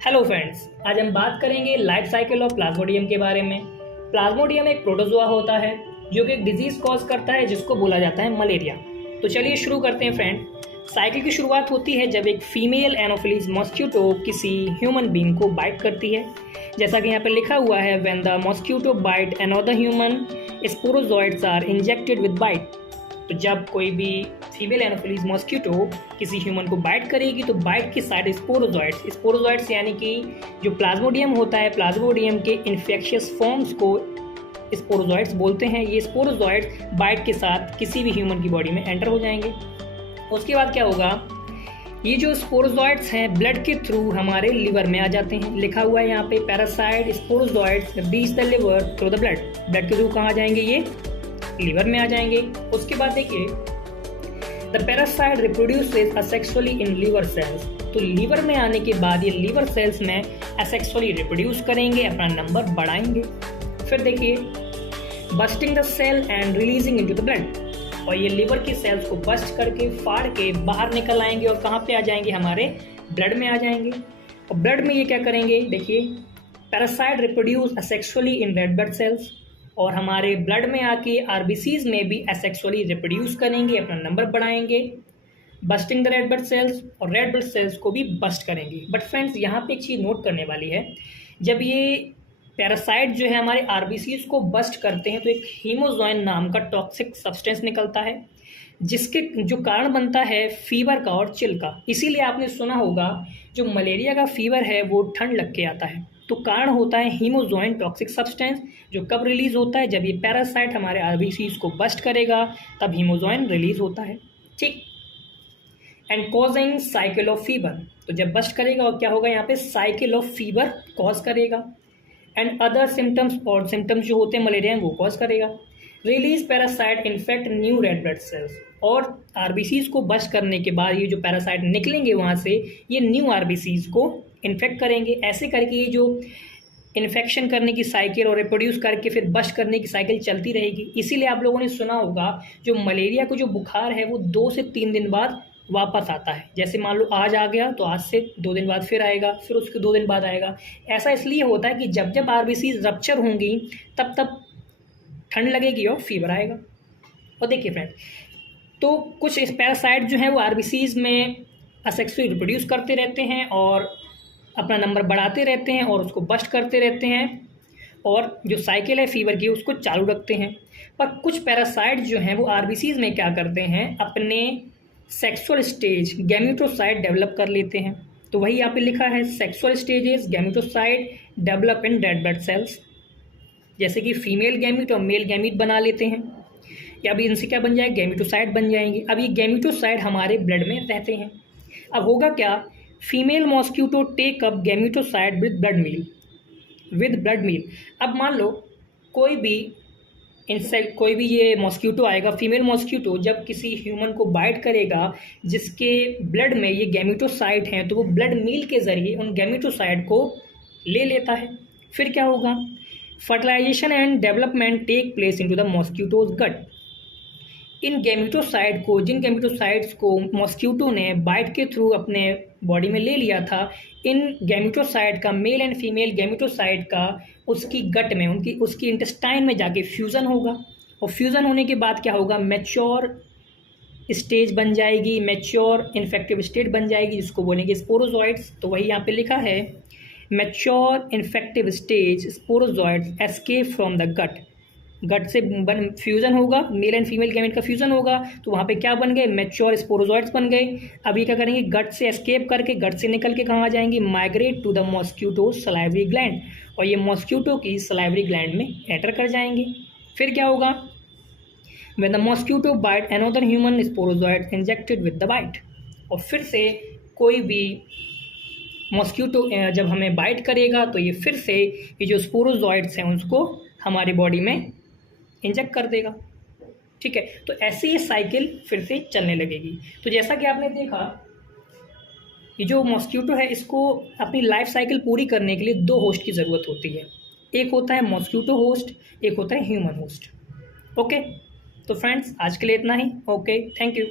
Hello friends, आज हम बात करेंगे लाइफ साइकिल ऑफ प्लाज्मोडियम के बारे में। प्लाज्मोडियम एक प्रोटोजोआ होता है जो कि एक डिजीज कॉज करता है जिसको बोला जाता है मलेरिया। तो चलिए शुरू करते हैं फ्रेंड। साइकिल की शुरुआत होती है जब एक फीमेल एनोफिलीज मॉस्किटो किसी ह्यूमन बीइंग को बाइट करती है। जैसा कि यहाँ पर लिखा हुआ है, when the mosquito bite another human sporozoites are injected with bite. तो जब कोई भी फीमेल एनोफिलीज मॉस्किटो किसी ह्यूमन को बाइट करेगी तो बाइट की साइड स्पोरोजोइड्स यानी कि जो प्लाज्मोडियम होता है, प्लाज्मोडियम के इन्फेक्शियस फॉर्म्स को स्पोरोजोइड्स बोलते हैं। ये स्पोरोजोइड्स बाइट के साथ किसी भी ह्यूमन की बॉडी में एंटर हो जाएंगे। उसके बाद क्या होगा, ये जो स्पोरोजोइड्स हैं ब्लड के थ्रू हमारे लिवर में आ जाते हैं। लिखा हुआ है यहाँ पे, parasite sporozoites reach the liver through the blood के थ्रू कहाँ जाएंगे, ये लिवर में आ जाएंगे। उसके बाद देखिए, the parasite reproduces asexually in liver cells. तो लिवर में आने के बाद ये लिवर सेल्स में असेक्सुअली रिप्रोड्यूस करेंगे, अपना नंबर बढ़ाएंगे। फिर देखिए, bursting the cell and releasing into the blood. और ये लिवर की सेल्स को बस्ट करके फाड़ के बाहर निकल आएंगे और कहाँ पे आ जाएंगे, हमारे ब्लड में आ जाएंगे। और ब्लड में ये क्या करेंगे, देखिए, parasite reproduce asexually in red blood cells, और हमारे ब्लड में आके आरबीसीज में भी एसेक्सुअली रिप्रोड्यूस करेंगे, अपना नंबर बढ़ाएंगे। Bursting the red blood cells, और रेड ब्लड सेल्स को भी बस्ट करेंगे। बट फ्रेंड्स, यहाँ पे एक चीज़ नोट करने वाली है, जब ये पैरासाइट जो है हमारे आरबीसीज को बस्ट करते हैं तो एक हीमोजोइन नाम का टॉक्सिक सब्सटेंस निकलता है जिसके जो कारण बनता है फीवर का और चिल का। इसीलिए आपने सुना होगा जो मलेरिया का फीवर है वो ठंड लग के आता है। तो कारण होता है हीमोजोइन टॉक्सिक सब्सटेंस, जो कब रिलीज होता है, जब ये पैरासाइट हमारे आरबीसीज को बस्ट करेगा तब हीमोजोइन रिलीज होता है। ठीक। And causing cycle of fever. तो जब बस्ट करेगा और क्या होगा, यहाँ पे साइकिल ऑफ फीवर कॉज करेगा। एंड अदर सिम्टम्स, और सिम्टम्स जो होते हैं मलेरिया वो कॉज करेगा। Release parasite infect new red blood cells. और आरबीसीज को बस्ट करने के बाद ये जो पैरासाइट निकलेंगे वहाँ से, ये न्यू आरबीसीज को इन्फेक्ट करेंगे। ऐसे करके ये जो इन्फेक्शन करने की साइकिल और रिप्रोड्यूस करके फिर बस्ट करने की साइकिल चलती रहेगी। इसीलिए आप लोगों ने सुना होगा जो मलेरिया को जो बुखार है वो 2 से 3 दिन बाद वापस आता है। जैसे मान लो आज आ गया तो आज से 2 दिन बाद फिर आएगा, फिर उसके 2 दिन बाद आएगा। ऐसा इसलिए होता है कि जब जब आरबीसीज रप्चर होंगी तब तब ठंड लगेगी और फीवर आएगा। और देखिए फ्रेंड, तो कुछ इस पैरासाइट जो है वो आरबीसीज में असेक्सुअली रिप्रोड्यूस करते रहते हैं और अपना नंबर बढ़ाते रहते हैं और उसको बस्ट करते रहते हैं, और जो साइकिल है फीवर की उसको चालू रखते हैं। पर कुछ पैरासाइट जो हैं वो आरबीसीज में क्या करते हैं, अपने सेक्सुअल स्टेज गैमेटोसाइट डेवलप कर लेते हैं। तो वही यहाँ पे लिखा है, sexual stages gametocyte develop in red blood sales. जैसे कि फीमेल गैमीट और मेल गैमीट बना लेते हैं, या अभी इनसे क्या बन जाए, गैमेटोसाइट बन जाएंगे। अब ये गैमेटोसाइट हमारे ब्लड में रहते हैं। अब होगा क्या, female mosquito take up gametocyte with blood meal. अब मान लो कोई भी इंसेक्ट, कोई भी ये मॉस्किटो आएगा, फीमेल मॉस्किटो जब किसी ह्यूमन को बाइट करेगा जिसके ब्लड में ये गैमेटोसाइट हैं, तो वो ब्लड मील के ज़रिए उन गैमेटोसाइट को ले लेता है। फिर क्या होगा, fertilisation and development take place into the mosquito's gut. इन गैमेटोसाइट को, जिन गैमेटोसाइट्स को मॉस्किटो ने बाइट के थ्रू अपने बॉडी में ले लिया था, इन गैमेटोसाइट का, मेल एंड फीमेल गैमेटोसाइट का उसकी गट में, उसकी इंटेस्टाइन में जाके फ्यूज़न होगा। और फ्यूज़न होने के बाद क्या होगा, मैच्योर स्टेज बन जाएगी, मैच्योर इन्फेक्टिव स्टेट बन जाएगी, जिसको बोलेंगे स्पोरोजोइड्स। तो वही यहाँ पे लिखा है, mature infective stage sporozoites escape from the gut से फ्यूज़न होगा, मेल एंड फीमेल गैमेट का फ्यूज़न होगा, तो वहाँ पे क्या बन गए, मैच्योर स्पोरोजोइड्स बन गए। अब ये क्या करेंगे, गट से एस्केप करके, गट से निकल के कहाँ आ जाएंगे, migrate to the mosquito salivary gland, और ये मॉस्किटो की सलाइवरी ग्लैंड में एंटर कर जाएंगे। फिर क्या होगा, when the mosquito bite another human sporozoite injected with the bite. और फिर से कोई भी मॉस्किटो जब हमें बाइट करेगा तो ये फिर से ये जो स्पोरोजोइड्स हैं उसको हमारी बॉडी में इंजेक्ट कर देगा। ठीक है, तो ऐसे ये साइकिल फिर से चलने लगेगी। तो जैसा कि आपने देखा, ये जो मॉस्किटो है इसको अपनी लाइफ साइकिल पूरी करने के लिए 2 होस्ट की ज़रूरत होती है। एक होता है मॉस्किटो होस्ट, एक होता है ह्यूमन होस्ट। ओके, तो फ्रेंड्स आज के लिए इतना ही। Okay, thank you.